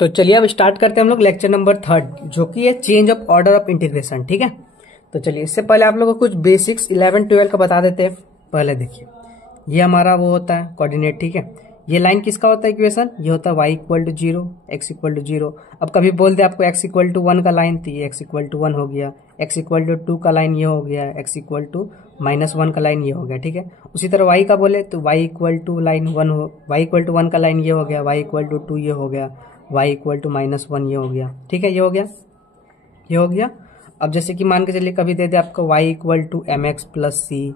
तो चलिए अब स्टार्ट करते हैं हम लोग लेक्चर नंबर 3 जो कि है change of order of integration. ठीक है, तो चलिए इससे पहले आप लोगों को कुछ बेसिक्स 11 12 का बता देते हैं। पहले देखिए, ये हमारा वो होता है कोऑर्डिनेट। ठीक है, ये लाइन किसका होता है इक्वेशन, ये होता है y equal to 0 x equal to 0। अब कभी बोल दे आपको x इक्वल टू 1 का लाइन, तो ये x इक्वल टू 1 हो गया, x इक्वल टू 2 का लाइन ये हो गया, x इक्वल टू -1 का लाइन ये हो गया। ठीक है, उसी तरह y का बोले तो y इक्वल टू लाइन 1 हो, y इक्वल टू 1 का लाइन ये हो गया, y इक्वल टू 2 ये हो गया, y इक्वल टू -1 ये हो गया। ठीक है, ये हो गया, ये हो गया। अब जैसे कि मान के चलिए कभी दे दे आपको y equal to mx plus c,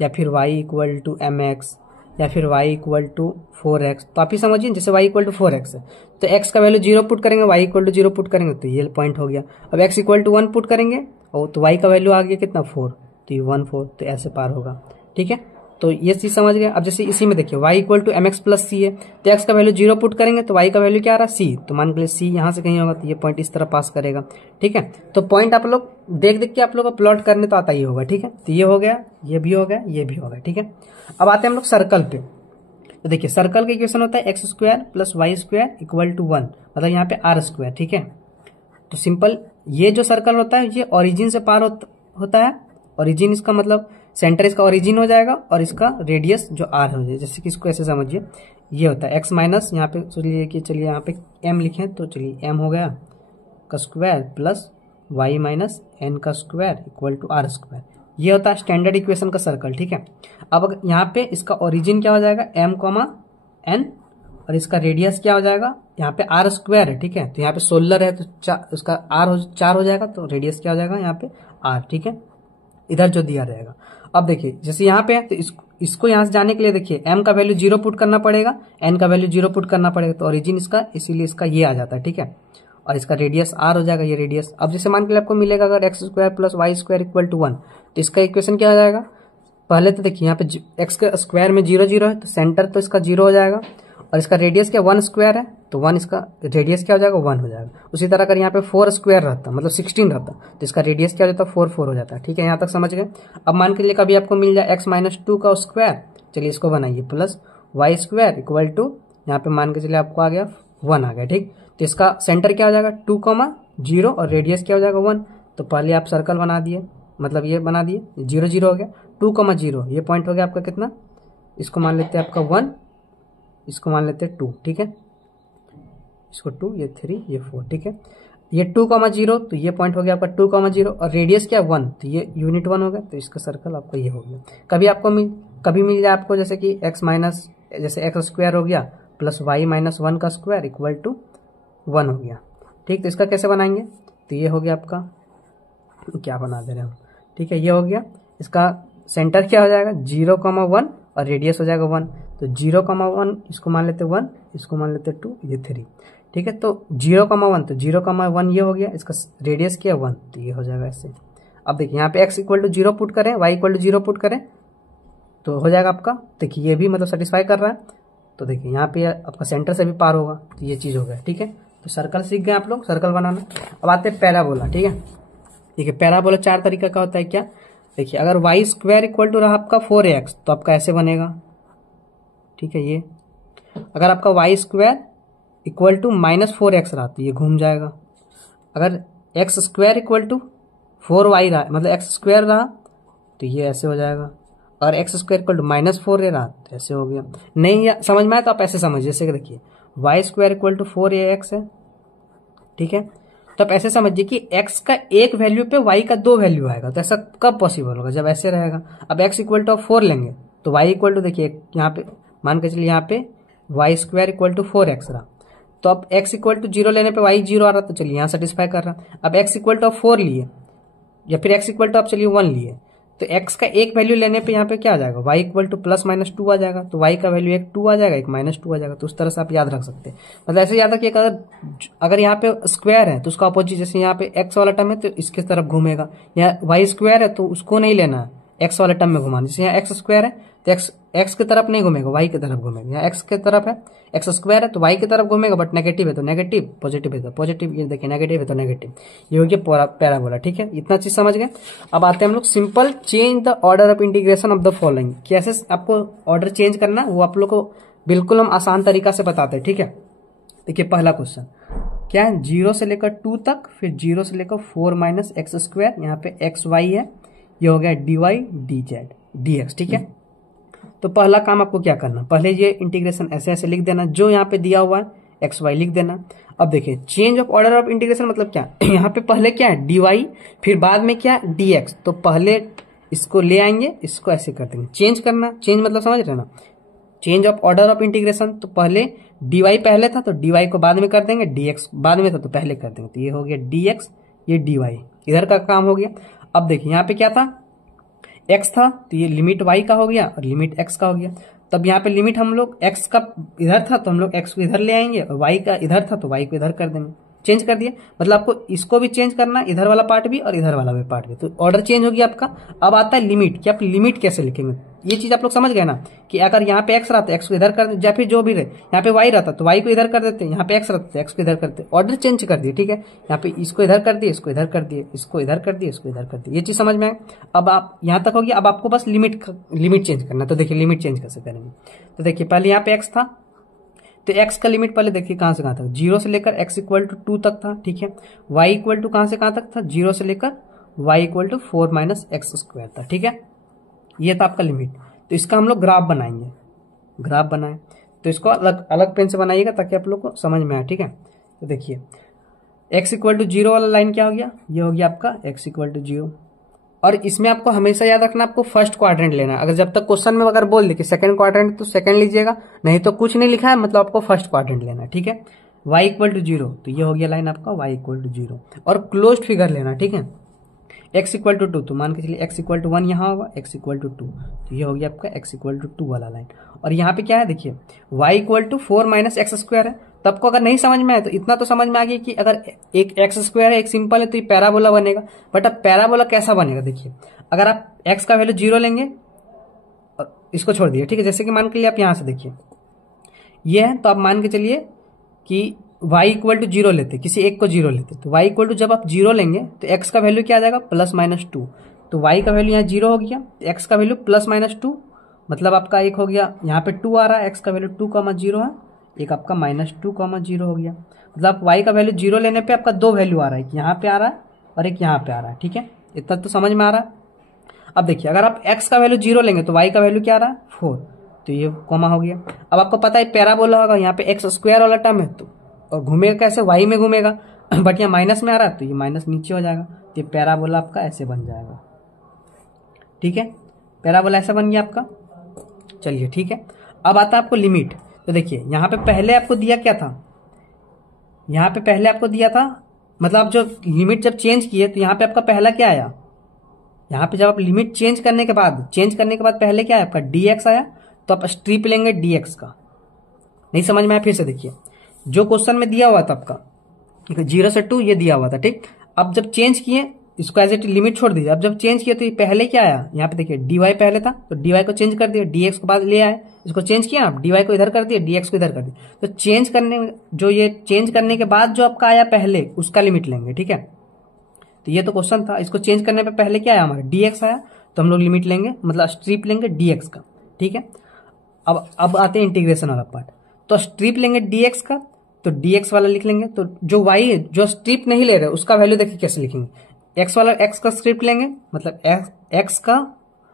या फिर y इक्वल टू mx, या फिर y इक्वल टू 4x। तो आप ही समझिए, जैसे y इक्वल टू 4x है तो x का वैल्यू 0 पुट करेंगे, y इक्वल टू 0 पुट करेंगे तो ये पॉइंट हो गया। अब x इक्वल टू 1 पुट करेंगे और तो y का वैल्यू आ गया कितना 4, तो ये 1 4, तो ऐसे पार होगा। ठीक है, तो ये चीज समझ गए। अब जैसे इसी में देखिए y equal to mx plus c है, तो x का वैल्यू 0 पुट करेंगे तो y का वैल्यू क्या आ रहा है c, तो मान के लिए c यहाँ से कहीं होगा तो ये पॉइंट इस तरह पास करेगा। ठीक है, तो पॉइंट आप लोग देख देख के आप लोग को प्लॉट करने तो आता ही होगा। ठीक है, तो ये हो गया, ये भी हो गया, ये भी हो गया। ठीक है, अब आते हैं हम लोग सर्कल पे। तो देखिए सर्कल का इक्वेशन होता है x square plus y square equal to 1, मतलब यहाँ पे आर स्क्वायर। ठीक है, तो सिंपल ये जो सर्कल होता है ये ओरिजिन से पार होता है। ओरिजिन इसका मतलब सेंटर इसका ओरिजिन हो जाएगा और इसका रेडियस जो आर हो जाए, जैसे कि इसको ऐसे समझिए, ये होता है एक्स माइनस यहाँ पे चलिए कि चलिए यहाँ पे एम लिखें, तो चलिए एम हो गया का square plus Y minus N का square equal to R square. ये होता है स्टैंडर्ड इक्वेशन का सर्कल। ठीक है, अब यहाँ पे इसका ओरिजिन क्या हो जाएगा m कॉमा n, और इसका रेडियस क्या हो जाएगा, यहाँ पे आर स्क्वायर है। ठीक है, तो यहाँ पे 16 है तो इसका चार हो जाएगा, तो रेडियस क्या हो जाएगा यहाँ पे r। ठीक है, इधर जो दिया रहेगा। अब देखिए जैसे यहाँ पे है तो इसको यहाँ से जाने के लिए देखिए m का वैल्यू 0 पुट करना पड़ेगा, n का वैल्यू 0 पुट करना पड़ेगा, तो ओरिजिन इसका इसीलिए इसका ये आ जाता है। ठीक है, और इसका रेडियस r हो जाएगा, ये रेडियस। अब जैसे मान के लिए आपको मिलेगा अगर x square plus y square equal to 1, तो इसका इक्वेशन क्या आ जाएगा, पहले तो देखिए यहाँ पे एक्स के स्क्वायर में 0 0 है तो सेंटर तो इसका 0 हो जाएगा, और इसका रेडियस क्या 1 स्क्वायर है तो 1 इसका रेडियस क्या हो जाएगा 1 हो जाएगा। उसी तरह अगर यहाँ पे 4 स्क्वायर रहता मतलब 16 रहता तो इसका रेडियस क्या हो जाता 4 4 हो जाता है। ठीक है, यहाँ तक समझ गए। अब मान के लिए कभी आपको मिल जाए x माइनस 2 का स्क्वायर, चलिए इसको बनाइए, plus y square equal to यहाँ पे मान के चलिए आपको आ गया 1 आ गया। ठीक, तो इसका सेंटर क्या हो जाएगा 2,0 और रेडियस क्या हो जाएगा 1। तो पहले आप सर्कल बना दिए, मतलब ये बना दिए, 0 0 हो गया, 2,0 ये पॉइंट हो गया आपका कितना, इसको मान लेते हैं आपका 1, इसको मान लेते हैं 2। ठीक है, इसको 2, ये 3, ये 4। ठीक है, ये 2,0 तो ये पॉइंट हो गया आपका 2,0 और रेडियस क्या 1, तो ये यूनिट 1 हो गया, तो इसका सर्कल आपका ये हो गया। कभी मिल जाए आपको जैसे कि x माइनस जैसे एक्स स्क्वायर हो गया प्लस वाई माइनस 1 का स्क्वायर इक्वल टू 1 हो गया। ठीक, तो इसका कैसे बनाएंगे, तो ये हो गया आपका, क्या बना दे रहे हम। ठीक है, ये हो गया, इसका सेंटर क्या हो जाएगा 0,1 और रेडियस हो जाएगा 1, तो 0,1 इसको मान लेते 1, इसको मान लेते 2, ये 3। ठीक है, तो 0,1 तो 0,1 ये हो गया, इसका रेडियस क्या 1, तो ये हो जाएगा ऐसे। अब देखिए यहाँ पे x इक्वल टू 0 पुट करें, y इक्वल टू 0 पुट करें तो हो जाएगा आपका, देखिए ये भी मतलब सेटिस्फाई कर रहा है, तो देखिए यहाँ पे आपका सेंटर से भी पार होगा, तो ये चीज हो गया। ठीक है, तो सर्कल सीख गए आप लोग, सर्कल बनाना। अब आते हैं पैराबोला। ठीक है, देखिए पैराबोला 4 तरीका का होता है। क्या, देखिए अगर वाई स्क्वायर इक्वल टू रहा आपका 4x तो आपका ऐसे बनेगा। ठीक है, ये अगर आपका Y square equal to -4x रहा तो ये घूम जाएगा। अगर x square equal to 4y रहा, मतलब एक्स स्क्वायर रहा तो ये ऐसे हो जाएगा, और x square equal to -4a रहा तो ऐसे हो गया। नहीं समझ में आए तो आप ऐसे समझिए, जैसे कि देखिए Y square equal to 4ax है। ठीक है, तो आप ऐसे समझिए कि x का एक वैल्यू पे y का 2 वैल्यू आएगा, तो ऐसा कब पॉसिबल होगा, जब ऐसे रहेगा। अब x इक्वल टू 4 लेंगे तो y इक्वल टू देखिए यहाँ पे मान के चलिए यहाँ पे Y square equal to 4x रहा, तो अब x इक्वल टू 0 लेने पे y 0 आ रहा, तो चलिए यहाँ सेटिस्फाई कर रहा। अब x इक्वल टू 4 लिए या फिर x इक्वल टू आप चलिए 1 लिए, तो x का एक वैल्यू लेने पे यहाँ पे क्या आ जाएगा y equal two plus minus 2 आ जाएगा, तो y का वैल्यू एक 2 आ जाएगा, एक -2 आ जाएगा। तो उस तरह से आप याद रख सकते हैं, मतलब ऐसे याद रखिए अगर यहाँ पे स्क्वायर है तो उसका अपोजिट, जैसे यहाँ पे x वाला टर्म है तो इसके तरफ घूमेगा, यहाँ y स्क्वायर है तो उसको नहीं लेना है, x वाला टर्म में घुमाना। जैसे यहाँ x स्क्वायर है तो x की तरफ नहीं घूमेगा, y की तरफ घूमेगा। यहाँ x की तरफ है, x स्क्वायर है तो y की तरफ घूमेगा, बट नेगेटिव है तो नेगेटिव, पॉजिटिव है तो पॉजिटिव, ये देखिए नेगेटिव है तो नेगेटिव। ये हो गया पैराबोला। ठीक है, इतना चीज समझ गए। अब आते हैं हम लोग simple change the order of integration of the following. कैसे आपको ऑर्डर चेंज करना वो आप लोग को बिल्कुल हम आसान तरीका से बताते हैं। ठीक है, देखिए पहला क्वेश्चन, क्या है, 0 से लेकर 2 तक, फिर 0 से लेकर 4 माइनस एक्स स्क्वायर, यहाँ पे एक्स वाई है, ये हो गया dy dz dx, ठीक है। तो पहला काम आपको क्या करना, पहले ये इंटीग्रेशन ऐसे ऐसे लिख देना, जो यहाँ पे दिया हुआ है एक्स वाई लिख देना। अब देखिए change of order of integration मतलब क्या यहाँ पे पहले क्या है dy, फिर बाद में क्या है dx, तो पहले इसको ले आएंगे, इसको ऐसे कर देंगे, चेंज करना, चेंज मतलब समझ रहे ना, change of order of integration, तो पहले dy पहले था तो dy को बाद में कर देंगे, dx बाद में था तो पहले कर देंगे, तो ये हो गया dx, ये dy, इधर का काम हो गया। अब देखिए यहाँ पे क्या था, x था, तो ये लिमिट y का हो गया और लिमिट x का हो गया। तब यहाँ पे लिमिट हम लोग x का इधर था तो हम लोग x को इधर ले आएंगे, और y का इधर था तो y को इधर कर देंगे, चेंज कर दिया। मतलब आपको इसको भी चेंज करना, इधर वाला पार्ट भी और इधर वाला भी पार्ट भी, तो ऑर्डर चेंज हो गया आपका। अब आता है लिमिट, कि आप लिमिट कैसे लिखेंगे, ये चीज आप लोग समझ गए ना, कि अगर यहाँ पे x रहता है x को इधर कर दे, या फिर जो भी रहे, यहाँ पे y रहता तो y को इधर कर देते, यहाँ पे x रहता तो x को इधर करते, ऑर्डर चेंज कर दिए, ठीक है। यहाँ पे इसको इधर कर दिए, इसको इधर कर दिए, इसको इधर कर दिए, इसको इधर कर दिए, ये चीज समझ में आए। अब आप यहाँ तक हो गया, अब आपको बस लिमिट चेंज करना। तो देखिए लिमिट चेंज कैसे करेंगे, तो देखिए पहले यहाँ पे x था, तो x का लिमिट पहले देखिए कहां से कहां तक, 0 से लेकर x इक्वल टू 2 तक था, ठीक है। y इक्वल टू कहां से कहां तक था, 0 से लेकर y equal to 4 minus x square था, ठीक है। ये था आपका लिमिट। तो इसका हम लोग ग्राफ बनाएंगे, ग्राफ बनाए तो इसको अलग अलग पेन से बनाइएगा ताकि आप लोग को समझ में आए, ठीक है। तो देखिए x इक्वल टू 0 वाला लाइन क्या हो गया, ये हो गया आपका x इक्वल टू 0। और इसमें आपको हमेशा याद रखना, आपको फर्स्ट क्वाड्रेंट लेना है। अगर जब तक क्वेश्चन में अगर बोल दे कि सेकंड क्वाड्रेंट तो सेकंड लीजिएगा, नहीं तो कुछ नहीं लिखा है मतलब आपको फर्स्ट क्वाड्रेंट लेना है, ठीक है। y इक्वल टू 0, तो ये हो गया लाइन आपका y इक्वल टू 0, और क्लोज्ड फिगर लेना, ठीक है। x इक्वल टू 2, तो मान के चलिए x इक्वल टू 1 यहाँ होगा, x इक्वल टू 2, तो ये हो गया आपका x इक्वल टू 2 वाला लाइन। और यहाँ पे क्या है देखिए y equal to 4 minus x square है। तो आपको अगर नहीं समझ में आए तो इतना तो समझ में आ गया कि अगर एक एक्स स्क्वायर है, एक सिंपल है, तो ये पैराबोला बनेगा। बट अब पैराबोला कैसा बनेगा, देखिए अगर आप x का वैल्यू 0 लेंगे और इसको छोड़ दिए, ठीक है। जैसे कि मान के लिए आप यहाँ से देखिए ये है, तो आप मान के चलिए कि y इक्वल टू 0 लेते, किसी एक को 0 लेते, तो y इक्वल टू जब आप 0 लेंगे तो x का वैल्यू क्या आ जाएगा, प्लस माइनस 2। तो y का वैल्यू यहाँ 0 हो गया, x का वैल्यू प्लस माइनस 2, मतलब आपका एक हो गया यहाँ पे 2 आ रहा है, x का वैल्यू 2,0 है, एक आपका माइनस 2,0 हो गया। मतलब y का वैल्यू 0 लेने पे आपका दो वैल्यू आ रहा है, एक यहाँ पे आ रहा है और एक यहाँ पे आ रहा है, ठीक है। इतना तो समझ में आ रहा है। अब देखिए अगर आप x का वैल्यू 0 लेंगे तो y का वैल्यू क्या आ रहा है 4, तो ये कॉमा हो गया। अब आपको पता है पैराबोला होगा, यहाँ पे एक्स स्क्वायर वाला टर्म है तो और घूमेगा कैसे, y में घूमेगा, बट यहाँ माइनस में आ रहा है तो ये माइनस नीचे हो जाएगा, तो ये पैराबोला आपका ऐसे बन जाएगा, ठीक है। पैराबोला ऐसा बन गया आपका। चलिए ठीक है, अब आता है आपको लिमिट। तो देखिए यहाँ पे पहले आपको दिया क्या था, यहाँ पे पहले आपको दिया था, मतलब आप जो लिमिट जब चेंज किए तो यहाँ पे आपका पहला क्या आया, यहाँ पे जब आप लिमिट चेंज करने के बाद पहले क्या आया आपका dx आया, तो आप स्ट्रिप लेंगे dx का। नहीं समझ में आया, फिर से देखिए जो क्वेश्चन में दिया हुआ था आपका 0 से 2 ये दिया हुआ था, ठीक। अब जब चेंज किए इसको एज ए लिमिट छोड़ दीजिए, अब जब चेंज किया तो ये पहले क्या आया, यहाँ पे देखिए dy पहले था तो dy को चेंज कर दिया, dx को बाद ले आए, इसको चेंज किया आप, dy को इधर कर दिया, dx को इधर कर दिया। तो चेंज करने के बाद जो आपका आया पहले उसका लिमिट लेंगे, ठीक है। तो ये तो क्वेश्चन था, इसको चेंज करने पे पहले क्या आया हमारा dx आया, तो हम लोग लिमिट लेंगे मतलब स्ट्रिप लेंगे dx का, ठीक है। अब आते हैं इंटीग्रेशन वाला पार्ट, तो स्ट्रिप लेंगे dx का, तो dx वाला लिख लेंगे। तो जो y है जो स्ट्रिप नहीं ले रहे उसका वैल्यू देखिए कैसे लिखेंगे, x वाला x का स्ट्रिप लेंगे, मतलब x का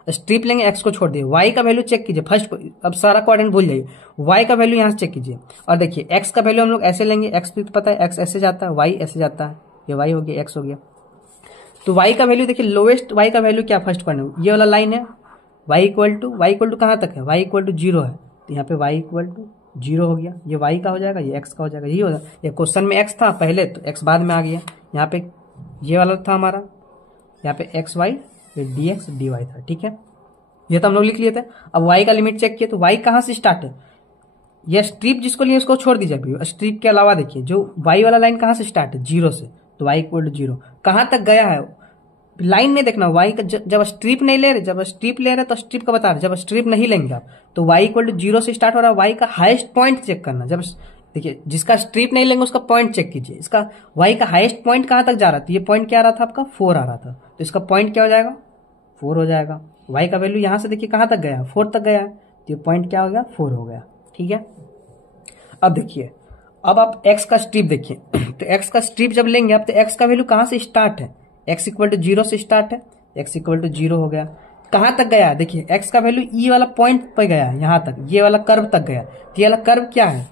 स्ट्रिप लेंगे, x को छोड़ दिए, y का वैल्यू चेक कीजिए फर्स्ट, अब सारा कोऑर्डिनेट भूल जाइए, y का वैल्यू यहाँ से चेक कीजिए। और देखिए x का वैल्यू हम लोग ऐसे लेंगे, x भी पता है x ऐसे जाता है, y ऐसे जाता है, ये y हो गया x हो गया। तो y का वैल्यू देखिए लोएस्ट y का वैल्यू क्या फर्स्ट कोऑर्डिनेट, ये वाला लाइन है, y इक्वल टू कहाँ तक है, y इक्वल टू 0 है, तो यहाँ पे y इक्वल टू 0 हो गया, ये y का हो जाएगा, ये x का हो जाएगा, यही हो जाएगा। ये क्वेश्चन में x था पहले तो x बाद में आ गया, यहाँ पे ये वाला था हमारा, यहाँ पे एक्स वाई फिर dx dy था, ठीक है। ये तो हम लोग लिख लिए थे। अब y का लिमिट चेक किया तो y कहाँ से स्टार्ट है, ये स्ट्रिप जिसको लिए उसको छोड़ दीजिए अभी, स्ट्रिप के अलावा देखिए जो y वाला लाइन कहाँ से स्टार्ट है 0 से, तो y इक्वल टू 0 कहाँ तक गया है, लाइन में देखना y का जब स्ट्रिप नहीं ले रहे, जब स्ट्रिप ले रहे तो स्ट्रिप का बता रहे, जब स्ट्रिप नहीं लेंगे आप तो y इक्वल टू 0 से स्टार्ट हो रहा है, y का हाईएस्ट पॉइंट चेक करना। जब देखिए जिसका स्ट्रिप नहीं लेंगे उसका पॉइंट चेक कीजिए, इसका y का हाईएस्ट पॉइंट कहाँ तक जा रहा था, ये पॉइंट क्या आ रहा था आपका 4 आ रहा था, तो इसका पॉइंट क्या हो जाएगा 4 हो जाएगा। y का वैल्यू यहाँ से देखिए कहाँ तक गया 4 तक गया है, तो ये पॉइंट क्या हो गया 4 हो गया, ठीक है। अब देखिए अब आप x का स्ट्रिप देखिए तो x का स्ट्रिप जब लेंगे आप तो x का वैल्यू कहां से स्टार्ट है, x इक्वल टू 0 से स्टार्ट है, x इक्वल टू 0 हो गया, कहां तक गया देखिए x का वैल्यू ई वाला पॉइंट पे गया, यहां तक ये वाला कर्व तक गया। तो ये वाला कर्व क्या है,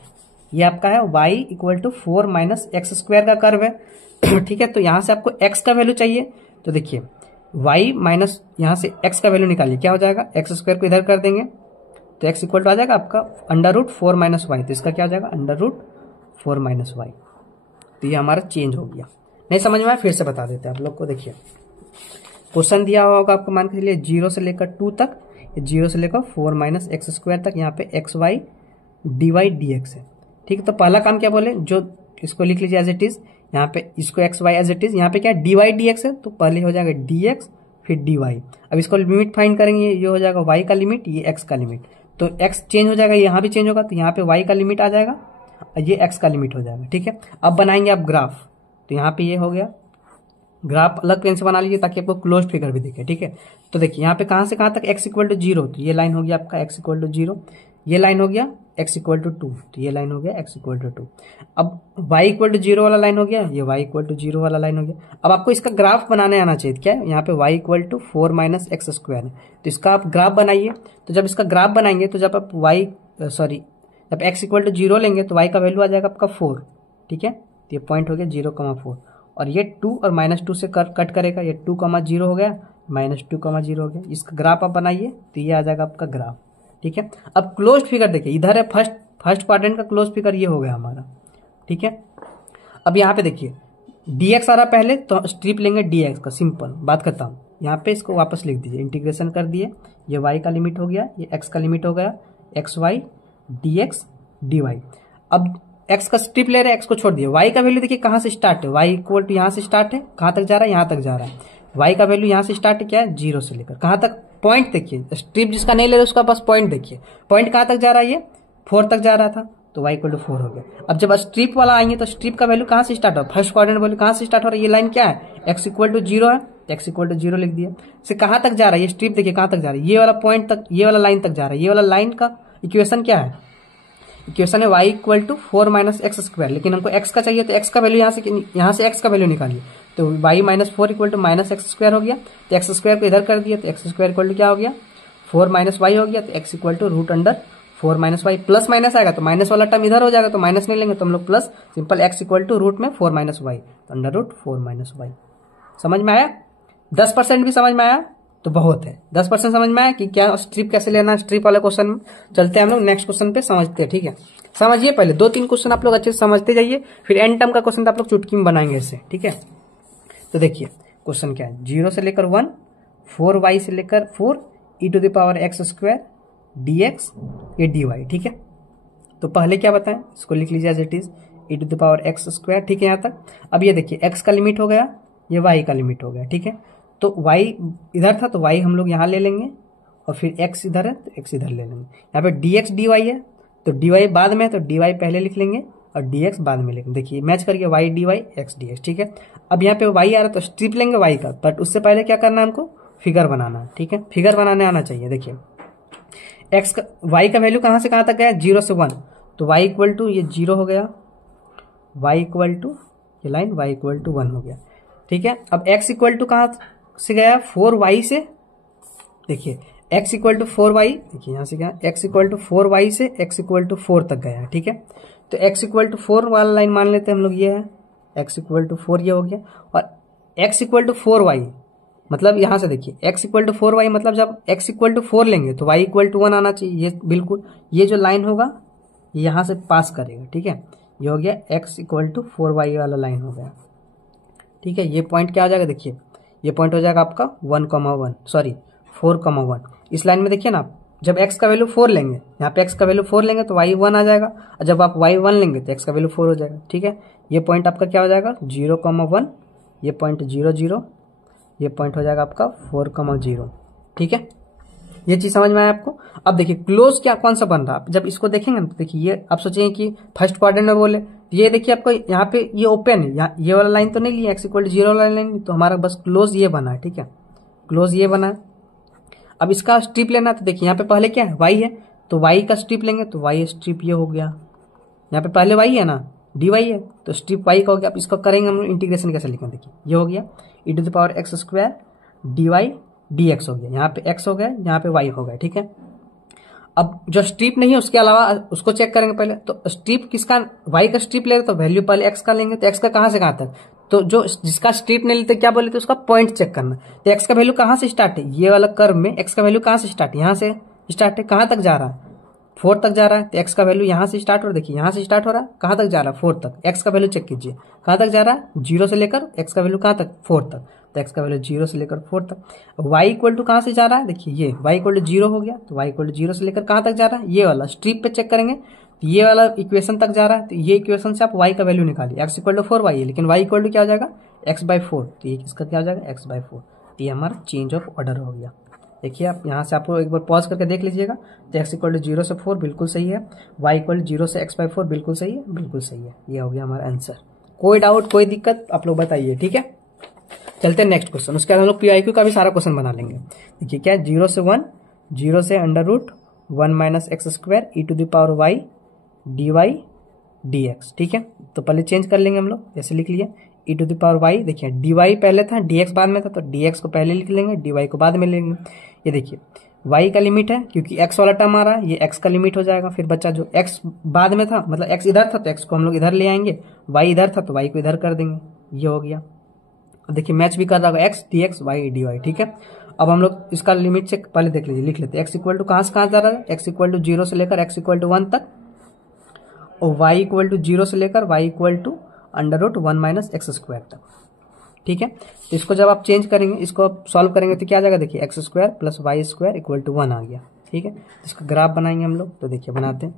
ये आपका है y equal to 4 minus x square का कर्व है ठीक है। तो यहां से आपको x का वैल्यू चाहिए, तो देखिए y माइनस यहां से x का वैल्यू निकालिए, क्या हो जाएगा, एक्स स्क्वायर को इधर कर देंगे तो x इक्वल टू आ जाएगा आपका अंडर रूट 4 माइनस वाई, तो इसका क्या हो जाएगा अंडर रूट 4 माइनस वाई। तो ये हमारा चेंज हो गया। नहीं समझ में आया फिर से बता देते हैं आप लोग को। देखिए क्वेश्चन दिया हुआ होगा आपको, मान के चलिए 0 से लेकर 2 तक, 0 से लेकर 4 माइनस एक्स स्क्वायर तक, यहाँ पे x y d y d x है। ठीक है, तो पहला काम क्या बोले, जो इसको लिख लीजिए एज इट इज, यहाँ पे इसको x y as it is, यहाँ पे क्या डी वाई डी एक्स है तो पहले हो जाएगा डी एक्स फिर डी वाई। अब इसको लिमिट फाइंड करेंगे, ये हो जाएगा वाई का लिमिट, ये एक्स का लिमिट, तो एक्स चेंज हो जाएगा, यहाँ भी चेंज होगा, तो यहाँ पे वाई का लिमिट आ जाएगा, ये एक्स का लिमिट हो जाएगा। ठीक है, अब बनाएंगे आप ग्राफ, तो यहाँ पे ये हो गया ग्राफ, अलग पेन से बना लीजिए ताकि आपको क्लोज फिगर भी दिखे। ठीक है, तो देखिए यहाँ पे कहां से कहां तक x इक्वल टू 0, तो ये लाइन हो गया आपका x इक्वल टू 0, ये लाइन हो गया x इक्वल टू 2, तो ये लाइन हो गया x इक्वल टू 2। अब y इक्वल टू 0 वाला लाइन हो गया, ये y इक्वल टू 0 वाला लाइन हो गया। अब आपको इसका ग्राफ बनाने आना चाहिए, क्या है यहाँ पे y equal to 4 minus x square है, तो इसका आप ग्राफ बनाइए। तो जब इसका ग्राफ बनाएंगे तो जब आप जब x इक्वल टू 0 लेंगे तो y का वैल्यू आ जाएगा आपका 4। ठीक है, तो ये पॉइंट हो गया 0,4, और ये 2 और -2 से कट करेगा, ये 2,0 हो गया, -2,0 हो गया। इसका ग्राफ आप बनाइए तो ये आ जाएगा आपका ग्राफ। ठीक है, अब क्लोज फिगर देखिए, इधर है फर्स्ट क्वाड्रेंट का क्लोज फिगर, ये हो गया हमारा। ठीक है, अब यहाँ पे देखिए dx आ रहा पहले, तो स्ट्रिप लेंगे dx का, सिंपल बात करता हूँ। यहाँ पे इसको वापस लिख दीजिए, इंटीग्रेशन कर दिए, ये y का लिमिट हो गया, ये x का लिमिट हो गया, एक्स वाई dx dy। अब x का स्ट्रिप ले रहे हैं, x को छोड़ दिए, y का वैल्यू देखिए कहां से स्टार्ट है, y इक्वल टू यहाँ से स्टार्ट है, कहां तक जा रहा है, यहाँ तक जा रहा है। y का वैल्यू यहाँ से स्टार्ट है, क्या है 0 से लेकर कहां तक, पॉइंट देखिए, स्ट्रिप जिसका नहीं ले रहे उसका पास पॉइंट देखिए, पॉइंट कहां तक जा रहा है, ये 4 तक जा रहा था, तो y इक्वल टू 4 हो गया। अब जब स्ट्रिप वाला आएंगे तो स्ट्रिप का वैल्यू कहां से स्टार्ट हो, फर्स्ट क्वाड्रेंट वैल्यू कहां से स्टार्ट हो रहा है, ये लाइन क्या है, x इक्वल टू 0 है, x इक्वल टू 0 लिख दिया। से कहां तक जा रहा है, ये स्ट्रिप देखिए कहां तक जा रहा है, ये वाला पॉइंट तक, ये वाला लाइन तक जा रहा है। ये वाला लाइन का इक्वेशन क्या है, इक्वेशन है y equal to 4 minus x square, लेकिन हमको x का चाहिए, तो x का वैल्यू यहाँ से x का वैल्यू निकालिए, तो y माइनस 4 equal to minus x square हो गया, तो एक्स स्क्वायर को इधर कर दिया, तो एक्स स्क्वायर इक्वल टू क्या हो गया 4 माइनस वाई हो गया, तो x equal to root under 4 minus y, plus minus आएगा तो माइनस वाला टर्म इधर हो जाएगा, तो माइनस नहीं लेंगे तो हम लोग plus, simple x equal to root में 4 माइनस वाई, तो अंडर रूट 4 माइनस वाई। समझ में आया, 10% भी समझ में आया तो बहुत है, 10% समझ में आया कि क्या स्ट्रिप कैसे लेना। स्ट्रिप वाले क्वेश्चन में चलते हैं हम लोग नेक्स्ट क्वेश्चन पे, समझते हैं। ठीक है, समझिए पहले 2-3 क्वेश्चन आप लोग अच्छे से समझते जाइए, फिर एंड टर्म का क्वेश्चन आप लोग चुटकी में बनाएंगे इससे। ठीक है, तो देखिए क्वेश्चन क्या है, 0 से लेकर 1, 4y से लेकर 4 e to the power x square dx ये dy। ठीक है, तो पहले क्या बताएं, इसको लिख लीजिए as it is, e to the power x square. ठीक है, यहाँ तक। अब ये देखिए x का लिमिट हो गया, ये y का लिमिट हो गया। ठीक है, तो y इधर था तो y हम लोग यहाँ ले लेंगे, और फिर x इधर है तो x इधर ले लेंगे। यहाँ पे dx dy है, तो dy बाद में है तो dy पहले लिख लेंगे और dx बाद में लिखेंगे। देखिए मैच करके y dy x dx। ठीक है, अब यहाँ पे y आ रहा है तो स्ट्रिप लेंगे y का, बट उससे पहले क्या करना है हमको, फिगर बनाना है। ठीक है, फिगर बनाने आना चाहिए। देखिए x का y का वैल्यू कहाँ से कहाँ तक गया, 0 से 1, तो y इक्वल टू ये 0 हो गया, y इक्वल टू ये लाइन y इक्वल टू 1 हो गया। ठीक है, अब x इक्वल टू कहाँ से गया, 4y से। देखिए x इक्वल टू 4y, देखिए यहाँ से क्या, x इक्वल टू 4y से x इक्वल टू 4 तक गया है। ठीक है, तो x इक्वल टू 4 वाला लाइन मान लेते हैं हम लोग, ये है x इक्वल टू 4, ये हो गया। और x इक्वल टू 4y मतलब यहाँ से देखिए x इक्वल टू 4y मतलब जब x इक्वल टू 4 लेंगे तो y इक्वल टू 1 आना चाहिए। ये बिल्कुल ये जो लाइन होगा यहाँ से पास करेगा। ठीक है, ये हो गया x इक्वल टू 4y वाला लाइन हो गया। ठीक है, ये पॉइंट क्या आ जाएगा, देखिए ये पॉइंट हो जाएगा आपका 4,1। इस लाइन में देखिए ना, जब x का वैल्यू 4 लेंगे, यहाँ पे x का वैल्यू 4 लेंगे तो y 1 आ जाएगा, और जब आप y 1 लेंगे तो x का वैल्यू 4 हो जाएगा। ठीक है, ये पॉइंट आपका क्या हो जाएगा 0,1, ये पॉइंट 0,0, ये पॉइंट हो जाएगा आपका 4,0। ठीक है, ये चीज समझ में आया आपको। अब देखिए क्लोज क्या कौन सा बन रहा है, जब इसको देखेंगे ना तो देखिए ये आप सोचेंगे कि फर्स्ट क्वाड्रेंट में बोले, ये देखिए आपको यहाँ पे ये ओपन है, ये वाला लाइन तो नहीं लिया, x इक्वल टू 0 वाला लाइन, तो हमारा बस क्लोज ये बना है। ठीक है, क्लोज ये बना है। अब इसका स्ट्रिप लेना, तो देखिए यहाँ पे पहले क्या है y है, तो y का स्ट्रिप लेंगे तो y स्ट्रिप ये हो गया। यहाँ पे पहले y है ना, dy है, तो स्ट्रिप y का हो गया। अब इसको करेंगे हम लोग इंटीग्रेशन कैसे लिखेंगे, देखिए ये हो गया e⁻x² dy dx हो गया, यहाँ पे x हो गया, यहाँ पे y हो गया, ठीक है। अब जो स्ट्रिप नहीं है उसके अलावा उसको चेक करेंगे पहले, तो स्ट्रिप किसका, y का स्ट्रिप लेंगे तो वैल्यू पहले x का लेंगे, तो x का कहां से कहां तक, तो जो जिसका स्ट्रिप नहीं लेते क्या बोले थे, उसका पॉइंट चेक करना। तो x का वैल्यू कहां से स्टार्ट है, ये वाला कर्व में x का वैल्यू कहां से स्टार्ट है, यहाँ से स्टार्ट है, कहां तक जा रहा है, 4 तक जा रहा है। तो x का वैल्यू यहाँ से स्टार्ट हो रहा है, देखिए यहाँ से स्टार्ट हो रहा है, कहां तक जा रहा है 4 तक। x का वैल्यू चेक कीजिए कहां तक जा रहा है, 0 से लेकर x का वैल्यू कहां तक 4 तक, तो x का वैल्यू 0 से लेकर 4 तक। y इक्वल टू कहां से जा रहा है, देखिए ये y इक्वल टू 0 हो गया, तो y इक्वल टू 0 से लेकर कहां तक जा रहा है, ये वाला स्ट्रिप पे चेक करेंगे, तो ये वाला इक्वेशन तक जा रहा है। तो ये इक्वेशन से आप y का वैल्यू निकालिए, x इक्वल टू 4y है, लेकिन y इक्वल टू क्या हो जाएगा x/4, तो ये किसका क्या हो जाएगा x/4। तो ये हमारा चेंज ऑफ ऑर्डर हो गया। देखिए आप यहाँ से आपको एक बार पॉज करके देख लीजिएगा, तो x इक्वल टू 0 से 4 बिल्कुल सही है, y इक्वल टू 0 से x/4 बिल्कुल सही है, बिल्कुल सही है। ये हो गया हमारा आंसर। कोई डाउट कोई दिक्कत आप लोग बताइए, ठीक है। चलते हैं नेक्स्ट क्वेश्चन, उसके बाद हम लोग PIQ का भी सारा क्वेश्चन बना लेंगे। देखिए क्या है, 0 से 1, 0 से √1 - x² e⁻y dy dx, ठीक है। तो पहले चेंज कर लेंगे हम लोग, ऐसे लिख लिए e⁻y, देखिए dy पहले था dx बाद में था, तो dx को पहले लिख लेंगे, dy को बाद में लेंगे। ये देखिए y का लिमिट है, क्योंकि x वाला टर्म आ रहा है, ये x का लिमिट हो जाएगा। फिर बच्चा जो x बाद में था, मतलब x इधर था तो x को हम लोग इधर ले आएंगे, y इधर था तो y को इधर कर देंगे, ये हो गया। देखिए मैच भी कर रहा होगा x dx y dy, ठीक है। अब हम लोग इसका लिमिट से पहले देख लीजिए, लिख लेते हैं x इक्वल टू कहां से कहां जा रहा है, x इक्वल टू 0 से लेकर x इक्वल टू 1 तक, और y इक्वल टू 0 से लेकर y इक्वल टू √1 - x² तक, ठीक है। तो इसको जब आप चेंज करेंगे, इसको आप सॉल्व करेंगे तो क्या आ जाएगा, देखिए x² + y² इक्वल टू 1 आ गया, ठीक है। इसका ग्राफ बनाएंगे हम लोग, तो देखिए बनाते हैं।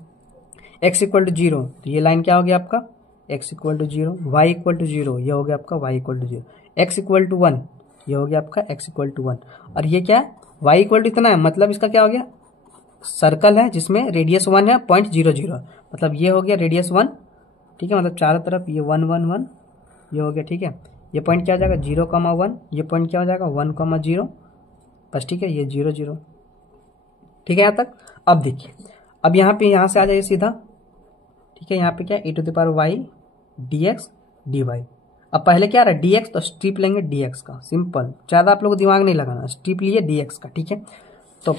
x इक्वल टू 0, तो ये लाइन क्या हो गया आपका x equal to 0, y equal to 0, ये हो गया आपका y equal to 0, x equal to 1, ये हो गया आपका x इक्वल टू 1, और ये क्या है y इक्वल टू इतना है, मतलब इसका क्या हो गया, सर्कल है जिसमें रेडियस 1 है, 0.00, मतलब ये हो गया रेडियस 1, ठीक है। मतलब चारों तरफ ये 1 1 1 ये हो गया, ठीक है। ये पॉइंट क्या हो जाएगा 0,1, ये पॉइंट क्या हो जाएगा 1,0 बस, ठीक है। ये 0 0, ठीक है यहाँ तक। अब देखिए, अब यहाँ पे यहाँ से आ जाइए सीधा, ठीक है। यहाँ पे क्या e⁻y dx dy, अब पहले क्या रहा dx, तो स्ट्रिप लेंगे dx का, सिंपल, ज्यादा आप लोग को दिमाग नहीं लगाना, स्ट्रिप लिए dx का, ठीक है। तो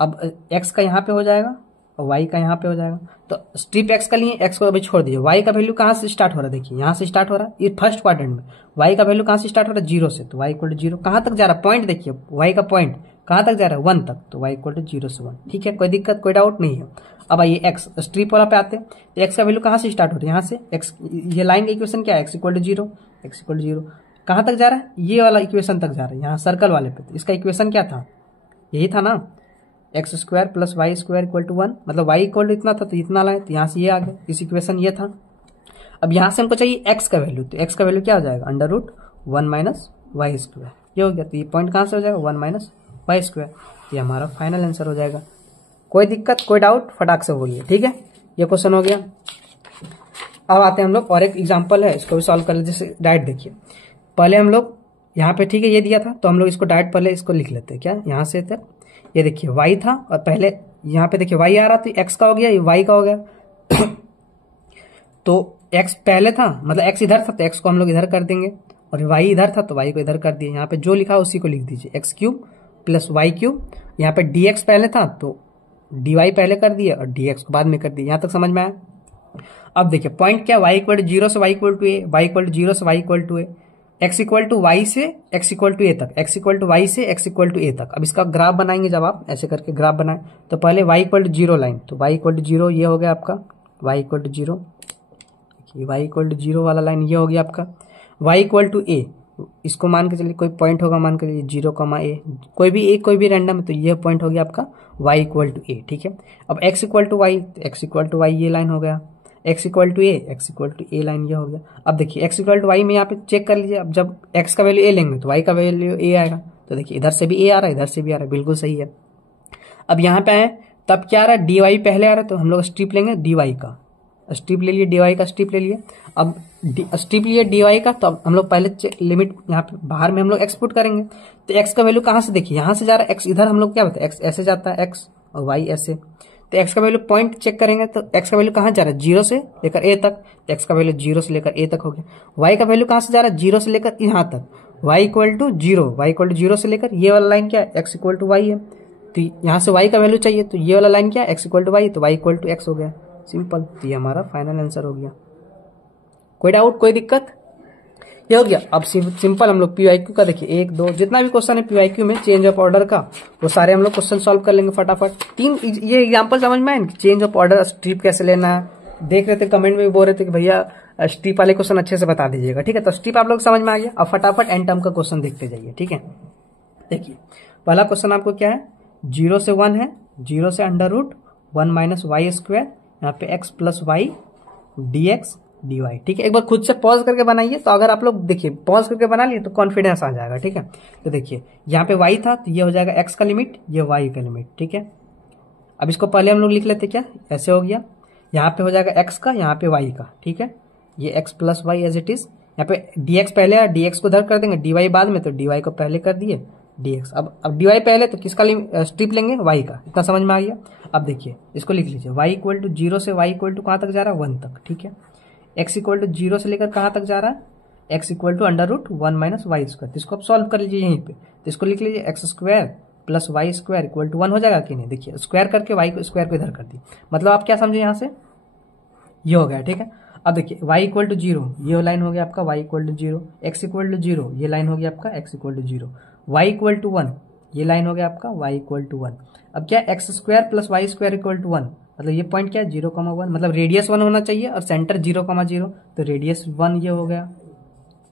अब x का यहाँ पे हो जाएगा और y का यहाँ पे हो जाएगा, तो स्ट्रिप x का लिए, x को अभी छोड़ दीजिए। y का वैल्यू कहाँ से स्टार्ट हो रहा है, देखिए यहाँ से स्टार्ट हो रहा है, ये फर्स्ट क्वाड्रेंट में y का वैल्यू कहाँ से स्टार्ट हो रहा है 0 से, तो y इक्वल टू 0, कहाँ तक जा रहा है पॉइंट, देखिए y का पॉइंट कहाँ तक जा रहा है 1 तक, तो y इक्वल टू 0 से 1, ठीक है। कोई दिक्कत कोई डाउट नहीं है। अब आइए x स्ट्रिप वाला पे आते हैं, तो x का वैल्यू कहाँ से स्टार्ट हो रहा है, यहाँ से x, ये लाइन का इक्वेशन क्या है x equal to 0, x equal to 0 कहाँ तक जा रहा है, ये वाला इक्वेशन तक जा रहा है, यहाँ सर्कल वाले पे। तो इसका इक्वेशन क्या था, यही था ना, x² + y² इक्वल टू 1, मतलब y इक्वल टू इतना था तो इतना लाए, तो यहाँ से ये आ गया, इस इक्वेशन ये था। अब यहाँ से हमको चाहिए x का वैल्यू, तो x का वैल्यू क्या हो जाएगा √1 - y², ये हो गया। तो ये पॉइंट कहाँ से हो जाएगा 1 - y², ये हमारा फाइनल आंसर हो जाएगा। कोई दिक्कत कोई डाउट फटाक से बोलिए, ठीक है। ये क्वेश्चन हो गया। अब आते हैं हम लोग, और एक एग्जाम्पल है, इसको भी सॉल्व कर लीजिए। जैसे डायरेक्ट देखिए, पहले हम लोग यहाँ पे, ठीक है, ये दिया था तो हम लोग इसको डायरेक्ट पहले इसको लिख लेते हैं, क्या यहाँ से तक, ये देखिए y था, और पहले यहाँ पे देखिए y आ रहा, तो x का हो गया, ये y का हो गया। तो x पहले था, मतलब x इधर था, तो x को हम लोग इधर कर देंगे, और y इधर था तो y को इधर कर दिए। यहाँ पे जो लिखा उसी को लिख दीजिए, x³ + y³। यहाँ पे dx पहले था तो dy पहले कर दिए, और dx को बाद में कर दिए। यहाँ तक समझ में आया। अब देखिए पॉइंट क्या, y इक्वल टू 0 से y equal to a, y equal to 0 से y equal to a, x equal to y से x इक्वल टू a तक, x इक्वल टू y से x इक्वल टू a तक। अब इसका graph बनाएंगे, जब आप ऐसे करके ग्राफ बनाए, तो पहले y इक्वल टू 0 लाइन, तो y इक्वल टू 0 ये हो गया आपका, y equal to 0, y equal to 0 वाला लाइन ये हो गया आपका, y इक्वल टू a, इसको मान के चलिए कोई पॉइंट होगा, मान के चलिए 0,a, कोई भी a कोई भी रैंडम, तो ये पॉइंट हो गया आपका y इक्वल टू a, ठीक है। अब x इक्वल टू y, तो x इक्वल टू y ये लाइन हो गया, x equal to a, x equal to a line ये हो गया। अब देखिए x इक्वल टू y में यहाँ पे चेक कर लीजिए, अब जब x का वैल्यू a लेंगे तो y का वैल्यू a आएगा, तो देखिए इधर से भी a आ रहा है, इधर से भी आ रहा है, बिल्कुल सही है। अब यहाँ पे आए, तब क्या आ रहा है dy पहले आ रहा है, तो हम लोग स्ट्रिप लेंगे dy का, स्ट्रिप ले लिए dy का, स्ट्रिप ले लिए। अब स्ट्रिप लिए dy का, तो अब हम लोग पहले लिमिट यहाँ पे बाहर में हम लोग एक्सपुट करेंगे, तो x का वैल्यू कहाँ से, देखिए यहाँ से जा रहा है x, इधर हम लोग क्या बताए x ऐसे जाता है x और y ऐसे, तो एक्स का वैल्यू पॉइंट चेक करेंगे तो एक्स का वैल्यू कहाँ जा रहा है, 0 से लेकर ए तक, तो एक्स का वैल्यू 0 से लेकर ए तक हो गया। वाई का वैल्यू कहाँ से जा रहा है, 0 से लेकर यहाँ तक, y equal to 0, y equal to 0 से लेकर ये वाला लाइन क्या है, एक्स इक्वल टू वाई है। तो यहाँ से वाई का वैल्यू चाहिए, तो ये वाला लाइन क्या है, एक्स इक्वल टू वाई, तो वाई इक्वल टू एक्स हो गया, सिंपल। तो ये हमारा फाइनल आंसर हो गया। कोई डाउट, कोई दिक्कत, ये हो गया। अब सिंपल हम लोग पीवाईक्यू का देखिए 1 2 जितना भी क्वेश्चन है पीवाईक्यू में चेंज ऑफ ऑर्डर का, वो सारे हम लोग क्वेश्चन सॉल्व कर लेंगे फटाफट। 3 ये एग्जांपल समझ में आए, चेंज ऑफ ऑर्डर स्ट्रिप कैसे लेना है, देख रहे थे कमेंट में भी बोल रहे थे कि भैया स्ट्रिप वाले क्वेश्चन अच्छे से बता दीजिएगा, ठीक है। तो स्ट्रिप आप लोग समझ में आ गया। अब फटाफट एन टर्म का क्वेश्चन देखते जाइए, ठीक है। देखिए पहला क्वेश्चन आपको क्या है, 0 से 1 है, 0 से under root 1 minus y square, यहाँ पे x plus y d x d y, ठीक है। एक बार खुद से पॉज करके बनाइए, तो अगर आप लोग देखिए पॉज करके बना लिए तो कॉन्फिडेंस आ जाएगा, ठीक है। तो देखिए यहाँ पे y था, तो ये हो जाएगा x का लिमिट, ये y का लिमिट, ठीक है। अब इसको पहले हम लोग लिख लेते क्या, ऐसे हो गया, यहाँ पे हो जाएगा x का, यहाँ पे y का, ठीक है। ये x plus y as it is, यहाँ पे dx पहले है, dx को इधर कर देंगे, dy बाद में, तो dy को पहले कर दिए, dx। अब dy पहले, तो किसका स्ट्रिप लेंगे, y का, इतना समझ में आ गया। अब देखिए इसको लिख लीजिए, y इक्वल टू 0 से y इक्वल टू कहाँ तक जा रहा है, 1 तक, ठीक है। x इक्वल टू 0 से लेकर कहाँ तक जा रहा है, x equal to under root 1 minus y square, तो इसको आप सॉल्व कर लीजिए यहीं पे। तो इसको लिख लीजिए x square plus y square equal to 1 हो जाएगा कि नहीं, देखिए स्क्वायर करके वाई को स्क्वायर को इधर कर दी, मतलब आप क्या समझे यहाँ से, ये हो गया, ठीक है। अब देखिए y इक्वल टू 0, ये लाइन हो गया आपका y equal to 0, x equal to 0, ये लाइन हो गया आपका x equal to 0, y equal to 1, ये लाइन हो गया आपका y इक्वल टू 1। अब क्या, x square plus y square equal to 1, मतलब ये पॉइंट क्या है 0,1, मतलब रेडियस 1 होना चाहिए और सेंटर 0,0, तो रेडियस 1 ये हो गया,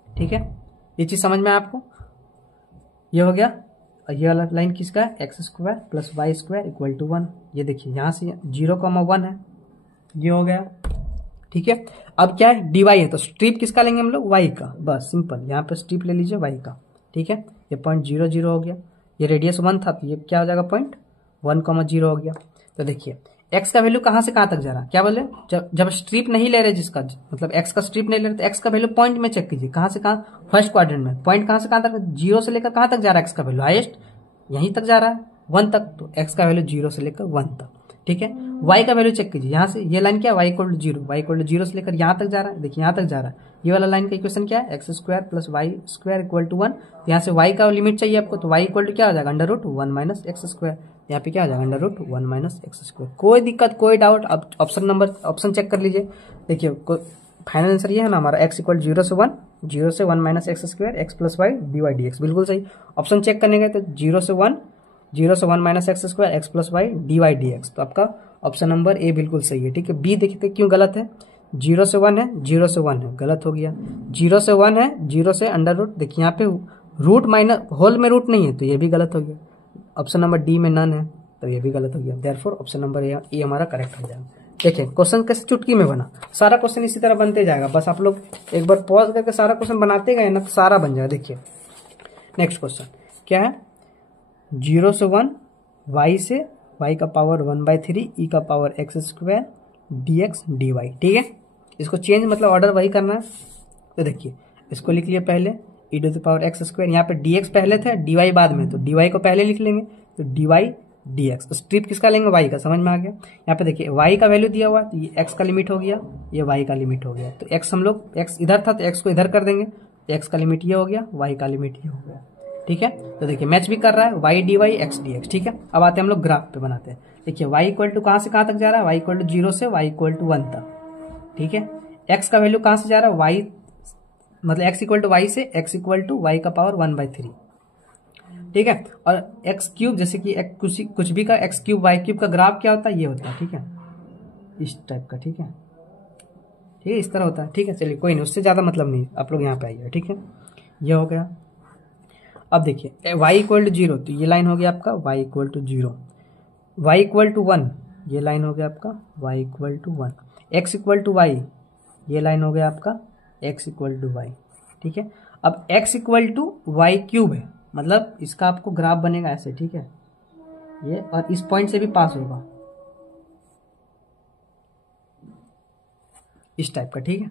ठीक है। ये चीज समझ में आपको, ये हो गया। और ये वाला लाइन किसका है, x square plus y square equal to 1, ये देखिए यहाँ से 0,1 है, ये हो गया, ठीक है। अब क्या है, dy है, तो स्ट्रिप किसका लेंगे हम लोग, y का, बस सिंपल, यहाँ पे स्ट्रिप ले लीजिए y का, ठीक है। ये पॉइंट 0 0 हो गया, ये रेडियस 1 था, तो ये क्या हो जाएगा, पॉइंट 1,0 हो गया। तो देखिए x का वैल्यू कहाँ से कहाँ तक जा रहा है, क्या बोले, जब स्ट्रिप नहीं ले रहे, जिसका मतलब x का स्ट्रिप नहीं ले रहे, तो x का वैल्यू पॉइंट में चेक कीजिए, कहाँ से कहाँ, फर्स्ट क्वाड्रेंट में, पॉइंट कहाँ से कहाँ तक, 0 से लेकर कहाँ तक जा रहा है, x का वैल्यू हाईएस्ट यहीं तक जा रहा है 1 तक, तो x का वैल्यू 0 से लेकर 1 तक, ठीक है। y का वैल्यू चेक कीजिए, यहाँ से ये लाइन क्या है, y equal to 0, y equal to 0 से लेकर यहाँ तक जा रहा है, देखिए यहाँ तक जा रहा है, ये वाला लाइन का इक्वेशन क्या है, x square plus y square equal to 1, यहाँ से y का लिमिट चाहिए आपको, तो y इक्वल टू क्या हो जाएगा, under root 1 minus x square, यहाँ पे क्या हो जाएगा, under root 1 minus x square. कोई दिक्कत, कोई डाउट, अब ऑप्शन चेक कर लीजिए, देखिए फाइनल आंसर ये है ना हमारा, x इक्वल 0 से 1, 0 से 1 minus x square, x plus y d y d x, बिल्कुल सही। ऑप्शन चेक करने गए तो 0 से 1, 0 से 1 minus x square, x plus y d y d x, तो आपका ऑप्शन नंबर ए बिल्कुल सही है, ठीक है। बी देखते क्यों गलत है, 0 से 1 है, 0 से 1 है, गलत हो गया। 0 से 1 है, 0 से अंडर रूट, देखिए यहाँ पे रूट माइनस होल में रूट नहीं है, तो ये भी गलत हो गया। ऑप्शन नंबर डी में नन है, तो ये भी गलत हो गया, देयरफॉर ऑप्शन नंबर ए हमारा करेक्ट हो जाएगा। देखिए क्वेश्चन कैसे चुटकी में बना, सारा क्वेश्चन इसी तरह बनते जाएगा, बस आप लोग एक बार पॉज करके सारा क्वेश्चन बनाते गए ना, तो सारा बन जाएगा। देखिए नेक्स्ट क्वेश्चन क्या है, 0 से 1, y से y का पावर 1/3 e का power x square dx dy, ठीक है। इसको चेंज मतलब ऑर्डर वही करना है, तो देखिए इसको लिख लिया पहले e to the power x square, यहाँ पे dx पहले थे, dy बाद में, तो dy को पहले लिख लेंगे, तो dy dx, स्ट्रिप किसका लेंगे, y का, समझ में आ गया। यहाँ पे देखिए y का वैल्यू दिया हुआ, तो ये x का लिमिट हो गया, ये y का लिमिट हो गया, तो x हम लोग, x इधर था तो x को इधर कर देंगे, तो x का लिमिट ये हो गया, y का लिमिट ये हो गया, ठीक है। तो देखिए मैच भी कर रहा है, y dy x dx, ठीक है। अब आते हैं हम लोग ग्राफ पे बनाते हैं, देखिए y इक्वल टू कहाँ से कहाँ तक जा रहा है, y इक्वल टू 0 से y इक्वल टू 1 तक, ठीक है। x का वैल्यू कहाँ से जा रहा है, y मतलब x इक्वल टू y से x इक्वल टू y का पावर 1/3, ठीक है। और x क्यूब, जैसे कि कुछ भी का x क्यूब y क्यूब का ग्राफ क्या होता है, ये होता है, ठीक है, इस टाइप का, ठीक है, ठीक है, इस तरह होता है, ठीक है। चलिए कोई नहीं, उससे ज्यादा मतलब नहीं, आप लोग यहाँ पे आइए, ठीक है, ये हो गया। अब देखिए y इक्वल टू 0, तो ये लाइन हो गया आपका y equal to 0, y equal to 1, ये लाइन हो गया आपका y equal to 1, x equal to y, ये लाइन हो गया आपका x इक्वल टू y, ठीक है। अब x equal to y cube है, मतलब इसका आपको ग्राफ बनेगा ऐसे, ठीक है, ये और इस पॉइंट से भी पास होगा इस टाइप का, ठीक है।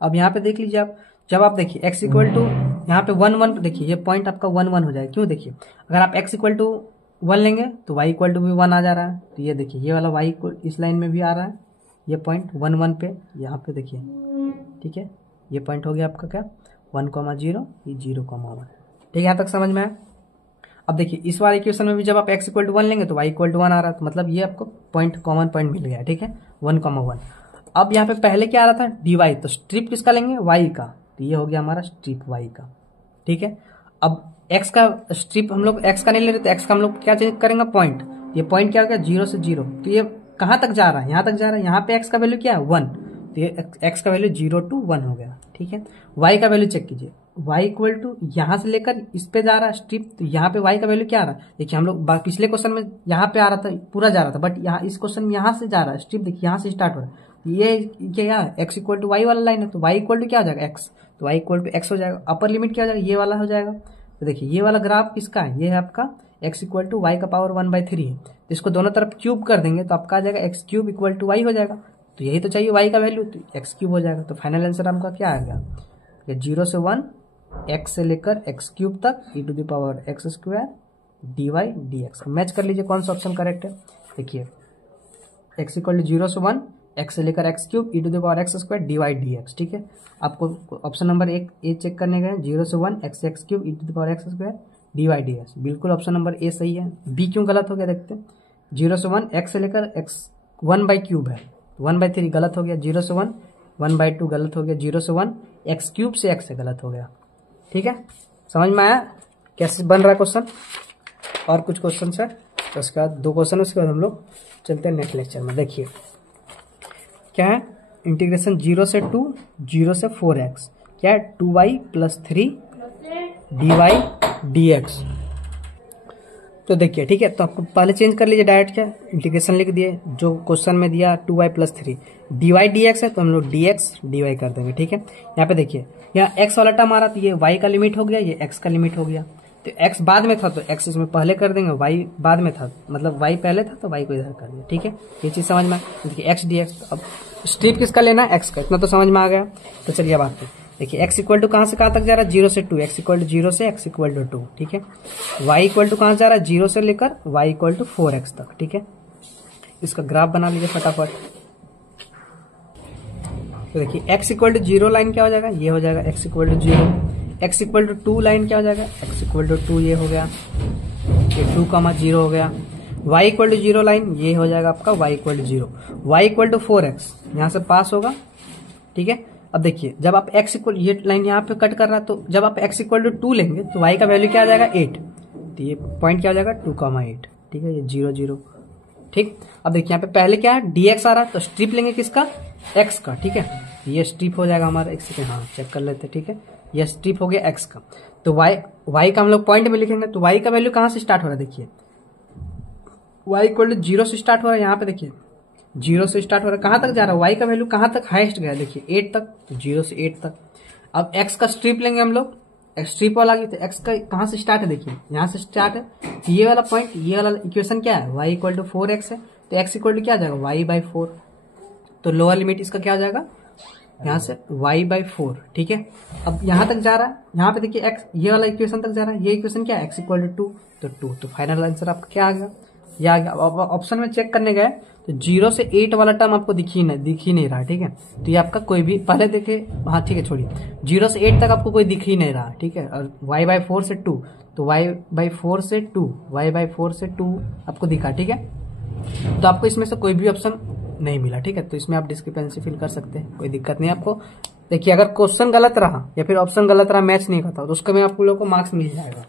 अब यहाँ पे देख लीजिए आप, जब आप देखिए x इक्वल टू यहाँ पे 1 1, देखिए ये पॉइंट आपका 1 1 हो जाए, क्यों, देखिए अगर आप x इक्वल टू 1 लेंगे तो y इक्वल टू भी 1 आ जा रहा है। तो ये देखिए ये वाला y को इस लाइन में भी आ रहा है, ये पॉइंट 1 1 पे यहाँ पे देखिए, ठीक है। ये पॉइंट हो गया आपका क्या 1,0, ये 0,1। ठीक है, यहाँ तक समझ में आया। अब देखिए इस वाले इक्वेशन में भी जब आप x इक्वल टू 1 लेंगे तो y इक्वल टू 1 आ रहा है, तो मतलब ये आपको पॉइंट कॉमन पॉइंट मिल गया। ठीक है, 1,1। अब यहाँ पे पहले क्या आ रहा था dy, तो स्ट्रिप किसका लेंगे y का, तो ये हो गया हमारा स्ट्रिप y का। ठीक है, अब x का स्ट्रिप हम लोग x का नहीं ले रहे, तो x का हम लोग क्या चेंज करेंगे पॉइंट, ये पॉइंट क्या हो गया 0 से 0, तो ये कहाँ तक जा रहा है, यहाँ तक जा रहा है। यहाँ पे x का वैल्यू क्या है 1, तो ये x का वैल्यू 0 to 1 हो गया। ठीक है, y का वैल्यू चेक कीजिए, y इक्वल टू यहाँ से लेकर इस पे जा रहा है स्ट्रिप, तो यहाँ पे y का वैल्यू क्या आ रहा है, देखिए हम लोग पिछले क्वेश्चन में यहाँ पे आ रहा था पूरा जा रहा था, बट यहाँ इस क्वेश्चन में यहाँ से जा रहा है स्ट्रिप, देखिए यहाँ से स्टार्ट हो रहा है। ये क्या x इक्वल टू वाई वाला लाइन है, तो y इक्वल टू क्या हो जाएगा x, तो y इक्वल टू x हो जाएगा। अपर लिमिट क्या हो जाएगा, ये वाला हो जाएगा। तो देखिए ये वाला ग्राफ किसका है, ये है आपका x इक्वल टू वाई का पावर 1/3 है, तो इसको दोनों तरफ क्यूब कर देंगे तो आपका आ जाएगा x cube equal to y हो जाएगा। तो यही तो चाहिए y का वैल्यू, तो x क्यूब हो जाएगा। तो फाइनल आंसर आपका क्या आ गया, ये 0 से 1 x से लेकर x क्यूब तक e⁻x² dy dx। मैच कर लीजिए कौन सा ऑप्शन करेक्ट है। देखिए x इक्वल टू 0 से 1 x से लेकर x cube e⁻x² dy dx। ठीक है, आपको ऑप्शन नंबर 1 ए चेक करने गए, 0 से 1 x cube e⁻x² dy dx, बिल्कुल ऑप्शन नंबर ए सही है। बी क्यों गलत हो गया देखते हैं, 0 से 1 x से लेकर x 1/3 है, 1/3 गलत हो गया, 0 से 1 1/2 गलत हो गया, 0 से 1 x क्यूब से x से गलत हो गया। ठीक है, समझ में आया कैसे बन रहा है क्वेश्चन। और कुछ क्वेश्चन है, तो उसके बाद 2 क्वेश्चन, उसके बाद हम लोग चलते हैं नेक्स्ट लेक्चर में। देखिए क्या है, इंटीग्रेशन 0 से 2 0 से 4x, क्या है 2y + 3 dy dx। तो देखिए ठीक है, तो आपको पहले चेंज कर लीजिए, डायरेक्ट क्या इंटीग्रेशन लिख दिए, जो क्वेश्चन में दिया 2y + 3 dy dx है, तो हम लोग dx dy कर देंगे। ठीक है, यहाँ पे देखिए यहाँ x वाला टर्म आ रहा, तो ये y का लिमिट हो गया, ये x का लिमिट हो गया। तो x बाद में था तो x इसमें पहले कर देंगे, y बाद में था मतलब y पहले था तो y को इधर कर दिया। ठीक है, ये चीज समझ में। देखिए x dx, अब स्ट्रिप किसका लेना है x का, इतना तो समझ में आ गया। तो चलिए अब आते हैं, देखिए x इक्वल टू कहाँ से कहाँ तक जा रहा है 0 से 2, x इक्वल टू 0 से x इक्वल टू 2। ठीक है, y इक्वल टू कहाँ जा रहा है 0 से लेकर y इक्वल टू 4x तक। ठीक है, इसका ग्राफ बना लीजिए फटाफट। तो देखिए x इक्वल टू 0 लाइन क्या हो जाएगा, ये हो जाएगा x equal to 0, x equal to 2 line क्या हो जाएगा, x इक्वल टू 2 ये हो गया, ये 2,0 हो गया। y इक्वल टू 0 लाइन ये हो जाएगा आपका y equal to 0, y equal to 4x यहाँ से पास होगा। ठीक है, अब देखिए जब आप x इक्वल, ये लाइन यहाँ पे कट कर रहा है, तो जब आप x इक्वल टू 2 लेंगे तो y का वैल्यू क्या आ जाएगा 8, तो ये पॉइंट क्या हो जाएगा 2,8। ठीक है, ये 0 0। ठीक, अब देखिए यहाँ पे पहले क्या है dx आ रहा है, तो स्ट्रिप लेंगे किसका x का। ठीक है, ये स्ट्रिप हो जाएगा हमारा x के, हाँ चेक कर लेते हैं। ठीक है, ये स्ट्रिप हो गया x का, तो y का हम लोग पॉइंट में लिखेंगे, तो y का वैल्यू कहाँ से स्टार्ट हो रहा है, देखिए y इक्वल टू 0 से स्टार्ट हो रहा है, यहाँ पे देखिए 0 से स्टार्ट हो रहा है, कहाँ तक जा रहा है, y का वैल्यू कहाँ तक हाईएस्ट गया, देखिए 8 तक, तो 0 से 8 तक। अब x का स्ट्रिप लेंगे हम लोग, स्ट्रिप वाला, तो x का कहाँ से स्टार्ट है, देखिए यहाँ से स्टार्ट है, तो ये वाला पॉइंट, ये वाला इक्वेशन क्या है, y इक्वल टू 4x है, तो x इक्वल टू क्या आ जाएगा y/4, तो लोअर लिमिट इसका क्या आ जाएगा यहाँ से y/4। ठीक है, अब यहाँ तक जा रहा है, यहाँ पे देखिए x ये वाला इक्वेशन तक जा रहा है, ये इक्वेशन क्या है x इक्वल टू 2, तो 2, तो फाइनल आंसर आपका क्या आ गया, ये आ गया। अब ऑप्शन में चेक करने गए तो 0 से 8 वाला टर्म आपको दिख ही नहीं रहा। ठीक है, तो ये आपका कोई भी पहले देखे, हाँ ठीक है छोड़िए, 0 से 8 तक आपको कोई दिख ही नहीं रहा। ठीक है, और y/4 से 2, तो y/4 से 2, y/4 से 2 आपको दिखा। ठीक है, तो आपको इसमें से कोई भी ऑप्शन नहीं मिला। ठीक है, तो इसमें आप डिस्क्रिपेंसी फिल कर सकते हैं, कोई दिक्कत नहीं आपको। देखिए अगर क्वेश्चन गलत रहा या फिर ऑप्शन गलत रहा, मैच नहीं करता, तो उसका में आप लोगों को मार्क्स मिल जाएगा।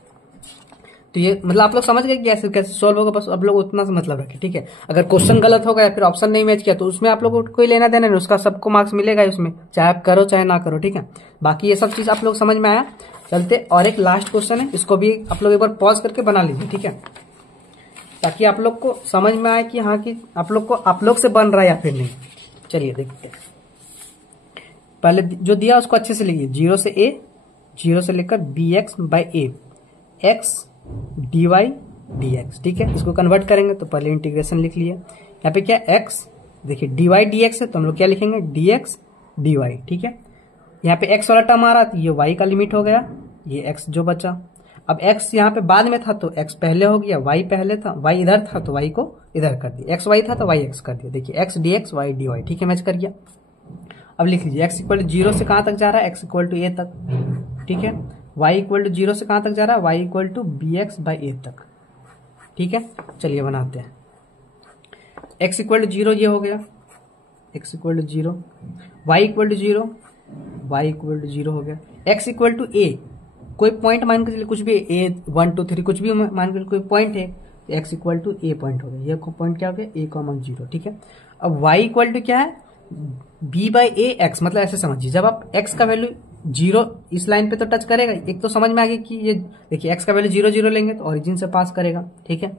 तो ये मतलब आप लोग समझ गए कि कैसे सॉल्व होगा, बस आप लोग उतना सा मतलब रखें। ठीक है, अगर क्वेश्चन गलत होगा या फिर ऑप्शन नहीं मैच किया तो उसमें आप लोगों को कोई लेना देना नहीं, उसका सबको मार्क्स मिलेगा उसमें, चाहे आप करो चाहे ना करो। ठीक है, बाकी ये सब चीज आप लोग समझ में आया। चलते और एक लास्ट क्वेश्चन है, इसको भी आप लोग एक बार पॉज करके बना लीजिए। ठीक है, ताकि आप लोग को समझ में आए कि हाँ कि आप लोग से बन रहा है या फिर नहीं। चलिए देखते हैं, पहले जो दिया उसको अच्छे से लिखिए, 0 से a, 0 से लेकर bx/a x dy dx। ठीक है, इसको कन्वर्ट करेंगे तो पहले इंटीग्रेशन लिख लिया, यहाँ पे क्या x, देखिए dy dx है, तो हम लोग क्या लिखेंगे dx dy। ठीक है, यहाँ पे x वाला टर्म आ रहा था, ये y का लिमिट हो गया, ये x जो बचा। अब x यहाँ पे बाद में था तो x पहले हो गया, y पहले था, y इधर था तो y को इधर कर दिया, x y था तो y x कर दिया। देखिए x dx y dy, ठीक है, मैच कर गया। अब लिख लीजिए x इक्वल टू 0 से कहाँ तक जा रहा है, x इक्वल टू a तक, ठीक है। y इक्वल टू 0 से कहाँ तक जा रहा है, y equal to bx by a तक, ठीक है। चलिए बनाते हैं। x इक्वल टू 0 ये हो गया, x equal to 0, y equal to 0, y equal to 0 हो गया। x इक्वल टू a, कोई पॉइंट मान के चलिए, कुछ भी a 1 2 3 कुछ भी मान के कोई पॉइंट है, x equal to a point हो गया। ये पॉइंट क्या हो गया, a कॉमन 0, ठीक है। अब y इक्वल टू क्या है, b बाई ए एक्स, मतलब ऐसे समझिए जब आप x का वैल्यू 0 इस लाइन पे तो टच करेगा, एक तो समझ में आ गया कि ये देखिए x का वैल्यू 0 0 लेंगे तो ओरिजिन से पास करेगा, ठीक है।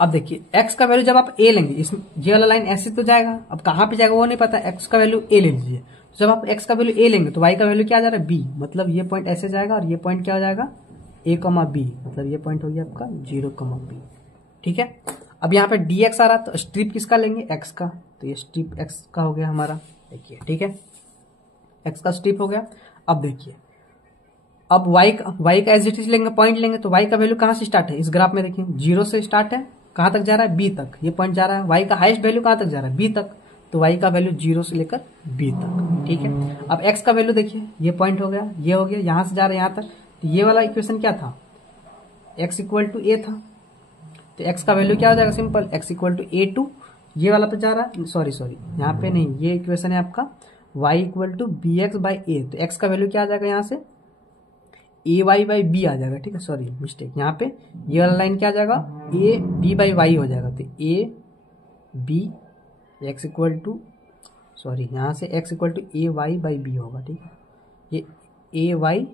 अब देखिए x का वैल्यू जब आप a लेंगे, इस ये वाला लाइन ऐसे तो जाएगा, अब कहाँ पे जाएगा वो नहीं पता, x का वैल्यू a ले लीजिए। जब आप x का वैल्यू a लेंगे तो y का वैल्यू क्या आ जा रहा है, b, मतलब ये पॉइंट ऐसे जाएगा और ये पॉइंट क्या हो जाएगा, a, b, मतलब ये पॉइंट हो गया आपका 0, b, ठीक है। अब यहाँ पे dx आ रहा तो स्ट्रिप किसका लेंगे, x का, तो ये स्ट्रिप x का हो गया हमारा, देखिए, ठीक है, x का स्ट्रिप हो गया। अब देखिए, अब y का एज इट इज लेंगे, पॉइंट लेंगे तो y का वैल्यू कहाँ से स्टार्ट है, इस ग्राफ में देखिए 0 से स्टार्ट है, कहाँ तक जा रहा है, b तक, ये पॉइंट जा रहा है। y का हाईएस्ट वैल्यू कहाँ तक जा रहा है, b तक, तो y का वैल्यू 0 से लेकर b तक, ठीक है। अब x का वैल्यू देखिए, ये पॉइंट हो गया, ये हो गया, यहां से जा रहा है यहाँ तक, तो ये वाला इक्वेशन क्या था, x इक्वल टू a था, तो x का वैल्यू क्या हो जाएगा, simple, x equal to a to, ये वाला पे जा रहा है, सॉरी यहाँ पे नहीं, ये इक्वेशन है आपका y equal to B X by A, तो x का वैल्यू क्या आ जाएगा यहाँ से, ए वाई बाई बी आ जाएगा, ठीक है, सॉरी मिस्टेक, यहाँ पे ये वाला लाइन क्या आ जाएगा, ए बी बाई वाई हो जाएगा, तो a b x equal to, sorry यहाँ से x equal to a Y by b होगा, ठीक है, ये ए वाई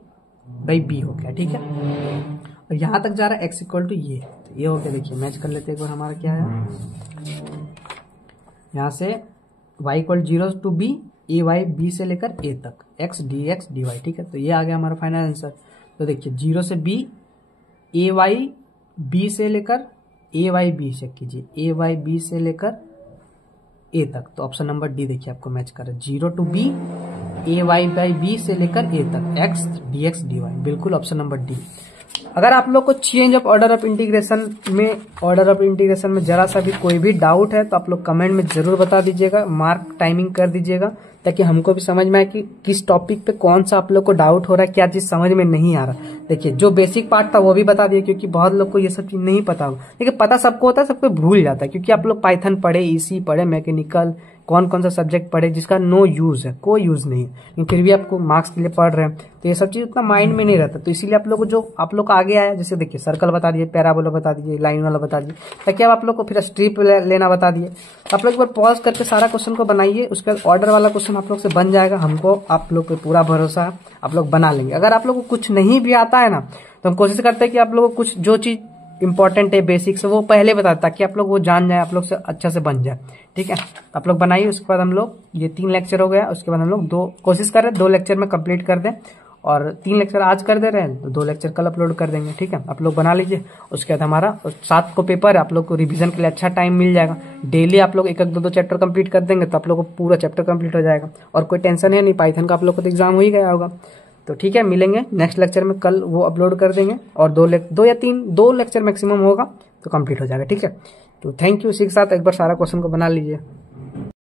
बाई बी हो गया, ठीक है। और यहाँ तक जा रहा है x इक्वल टू ये, तो ये हो गया। देखिए मैच कर लेते हैं एक बार, हमारा क्या है, यहाँ से y equal 0 to b, a y b से लेकर a तक, x d x d y, ठीक है। तो ये आ गया हमारा फाइनल आंसर। तो देखिए 0 से b, ए वाई बी से लेकर ए वाई बी चेक कीजिए, ए वाई बी से लेकर a तक, तो ऑप्शन नंबर डी देखिए आपको मैच कर रहा है, 0 to b, a Y by b से लेकर a तक, x d x d y, बिल्कुल ऑप्शन नंबर डी। अगर आप लोग को change of order of integration में जरा सा भी कोई भी डाउट है तो आप लोग कमेंट में जरूर बता दीजिएगा, मार्क टाइमिंग कर दीजिएगा, ताकि हमको भी समझ में आए कि किस टॉपिक पे कौन सा आप लोग को डाउट हो रहा है, क्या चीज समझ में नहीं आ रहा। देखिए जो बेसिक पार्ट था वो भी बता दिए, क्योंकि बहुत लोग को ये सब चीज नहीं पता होगा, देखिए पता सबको होता है, सबको भूल जाता है, क्योंकि आप लोग पाइथन पढ़े, ईसी पढ़े, मैकेनिकल, कौन कौन सा सब्जेक्ट पढ़े जिसका नो यूज है, कोई यूज नहीं है, लेकिन फिर भी आपको मार्क्स के लिए पढ़ रहे हैं, तो ये सब चीज उतना माइंड में नहीं रहता। तो इसीलिए आप लोग को जो आप लोग को आगे आया, जैसे देखिए सर्कल बता दिए, पैराबोला बता दिए, लाइन वाला बता दिए, ताकि अब आप लोग को फिर स्ट्रिप लेना बता दिए। आप लोग एक बार पॉज करके सारा क्वेश्चन को बनाइए, उसके बाद ऑर्डर वाला क्वेश्चन आप लोग से बन जाएगा, हमको आप लोग पे पूरा भरोसा है, आप लोग बना लेंगे। अगर आप लोग को कुछ नहीं भी आता है ना, तो हम कोशिश करते हैं कि आप लोग को कुछ जो चीज इंपॉर्टेंट है, बेसिक्स, वो पहले बता, ताकि आप लोग वो जान जाए, आप लोग से अच्छा से बन जाए, ठीक है। आप लोग बनाइए, उसके बाद हम लोग, ये 3 लेक्चर हो गया, उसके बाद हम लोग कोशिश कर रहे हैं 2 लेक्चर में कंप्लीट कर दें, और 3 लेक्चर आज कर दे रहे हैं तो 2 लेक्चर कल अपलोड कर देंगे, ठीक है। आप लोग बना लीजिए, उसके बाद हमारा 7 को पेपर है, आप लोग को रिवीजन के लिए अच्छा टाइम मिल जाएगा। डेली आप लोग 1-1 2-2 चैप्टर कंप्लीट कर देंगे तो आप लोग को पूरा चैप्टर कंप्लीट हो जाएगा, और कोई टेंशन है नहीं, पाइथन का आप लोग को तो एग्जाम हो ही गया होगा। तो ठीक है, मिलेंगे नेक्स्ट लेक्चर में, कल वो अपलोड कर देंगे, और 2 या 2 लेक्चर मैक्सिमम होगा तो कंप्लीट हो जाएगा, ठीक है। तो थैंक यू। इसी के साथ एक बार सारा क्वेश्चन को बना लीजिए।